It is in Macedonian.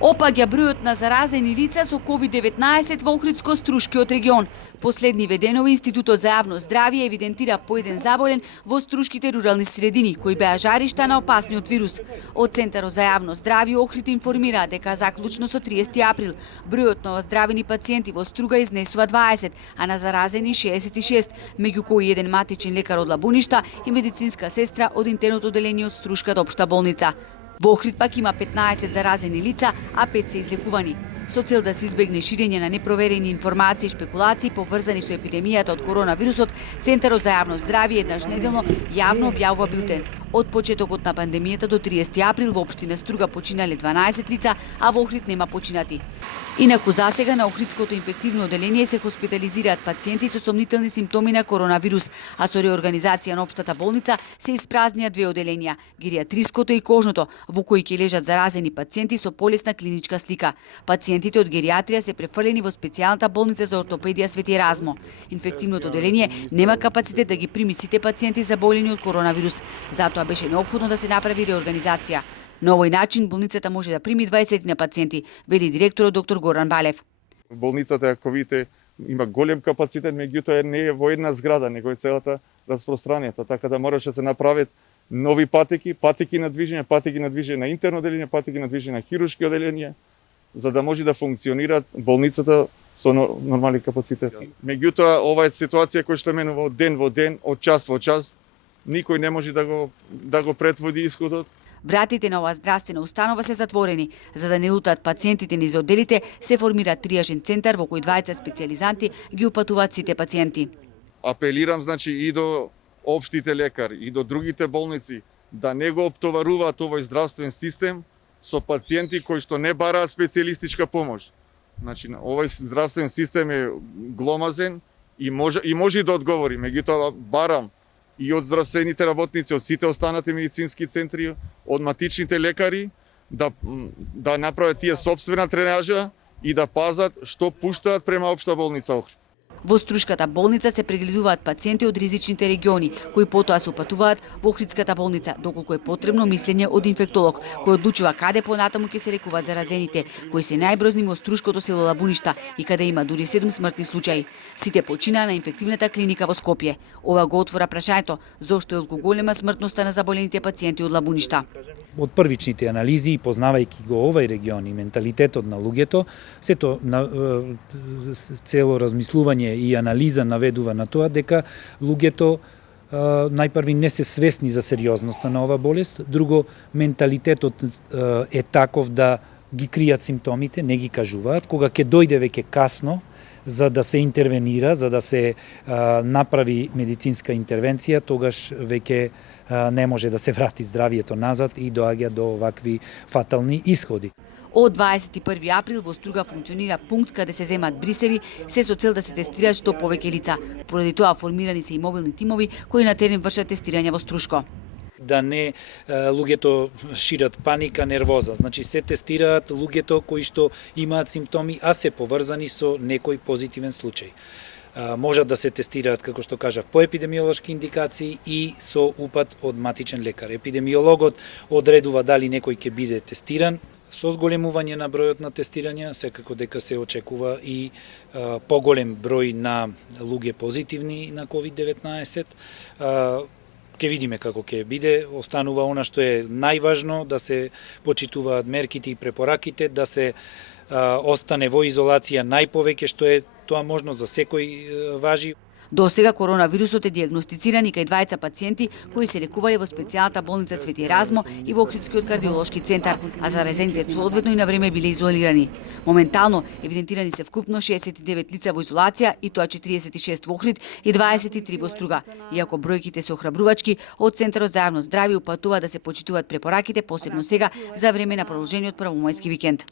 Опаѓа бројот на заразени лица со COVID-19 во Охридско-Струшкиот регион. Последниве денови Институтот за јавно здравје евидентира по еден заболен во струшките рурални средини, кои беа жаришта на опасниот вирус. Од Центарот за јавно здравје Охрид информира дека заклучно со 30 април бројот на оздравени пациенти во Струга изнесува 20, а на заразени 66, меѓу кои еден матичен лекар од Лабуништа и медицинска сестра од интерното оделение од Струшката општа болница. Во Охрид пак има 15 заразени лица, а 5 се излекувани. Со цел да се избегне ширење на непроверени информации и шпекулации поврзани со епидемијата од коронавирусот, Центарот за јавно здравје еднаш неделно јавно објавува билтен. Од почетокот на пандемијата до 30 април во општина Струга починале 12 лица, а во Охрид нема починати. Инаку засега на Охридското инфективно оделение се хоспитализираат пациенти со сомнителни симптоми на коронавирус, а со реорганизација на општата болница се испразнија две оделенија, гериатриското и кожното, во кои ќе лежат заразени пациенти со полесна клиничка слика. Пациентите од гериатрија се префрлени во специјалната болница за ортопедија Свети Еразмо. Инфективното оделение нема капацитет да ги прими сите пациенти заболени од коронавирус, затоа беше неопходно да се направи реорганизација. На овој начин болницата може да прими 20 на пациенти, вели директорот доктор Горан Балев. Болницата, ако видите, има голем капацитет, меѓутоа не е во една зграда, него е целата распространета, така да мораше да се направат нови патеки на движење на интерно оделение, патеки на движење на хируршки оделенија, за да може да функционира болницата со нормални капацитети. Меѓутоа, ова е ситуација која што менува од ден во ден, од час во час, никој не може да го претводи исходот. Вратите на оваа здравствена установа се затворени. За да не лутаат пациентите низ одделите, се формира триажен центар во кој 20 специјализанти ги упатуваат сите пациенти. Апелирам и до општите лекари и до другите болници да не го оптоваруваат овој здравствен систем со пациенти кои што не бараат специјалистичка помош. Овој здравствен систем е гломазен и може да одговори, меѓутоа барам и од здравствените работници, од сите останати медицински центри, од матичните лекари, да направат тие сопствена тренажа и да пазат што пуштаат према општа болница Охрид. Во Струшката болница се прегледуваат пациенти од ризичните региони, кои потоа се упатуваат во Охридската болница, доколку е потребно мислење од инфектолог, кој одлучува каде понатаму ќе се лекуваат заразените, кои се најброзни во Струшкото село Лабуништа и каде има дури 7 смртни случаи. Сите починаа на инфективната клиника во Скопје. Ова го отвора прашањето зошто е толку голема смртноста на заболените пациенти од Лабуништа. Од првичните анализи, познавајќи го овај регион и менталитетот на луѓето, сето цело размислување и анализа наведува на тоа дека луѓето најпрви не се свесни за сериозноста на ова болест, друго менталитетот е таков да ги кријат симптомите, не ги кажуваат, кога ќе дојде веќе касно за да се интервенира, за да се направи медицинска интервенција, тогаш веќе не може да се врати здравието назад и доаѓа до овакви фатални исходи. Од 21 април во Струга функционира пункт каде се земат брисеви, се со цел да се тестираат што повеќе лица. Поради тоа формирани се и мобилни тимови кои на терен вршат тестирање во Струшко. Да не луѓето шират паника, нервоза. Значи се тестираат луѓето кои што имаат симптоми, а се поврзани со некој позитивен случај. Можат да се тестираат, како што кажав, по епидемиолошки индикации и со упат од матичен лекар. Епидемиологот одредува дали некој ќе биде тестиран. Со зголемување на бројот на тестирања, секако дека се очекува и поголем број на луѓе позитивни на COVID-19. Ке видиме како ќе биде, останува она што е најважно, да се почитуваат мерките и препораките, да се остане во изолација најповеќе што е тоа можно за секој важи. До сега коронавирусот е дијагностициран и кај двајца пациенти кои се лекувале во специјалната болница Свети Еразмо и во Охридскиот кардиолошки центар, а заразените соодветно и на време биле изолирани. Моментално евидентирани се вкупно 69 лица во изолација и тоа 46 во Охрид и 23 во Струга. Иако бројките се охрабрувачки, од Центарот за јавно здравје упатува да се почитуваат препораките, посебно сега за време на продолжениот првомајски викенд.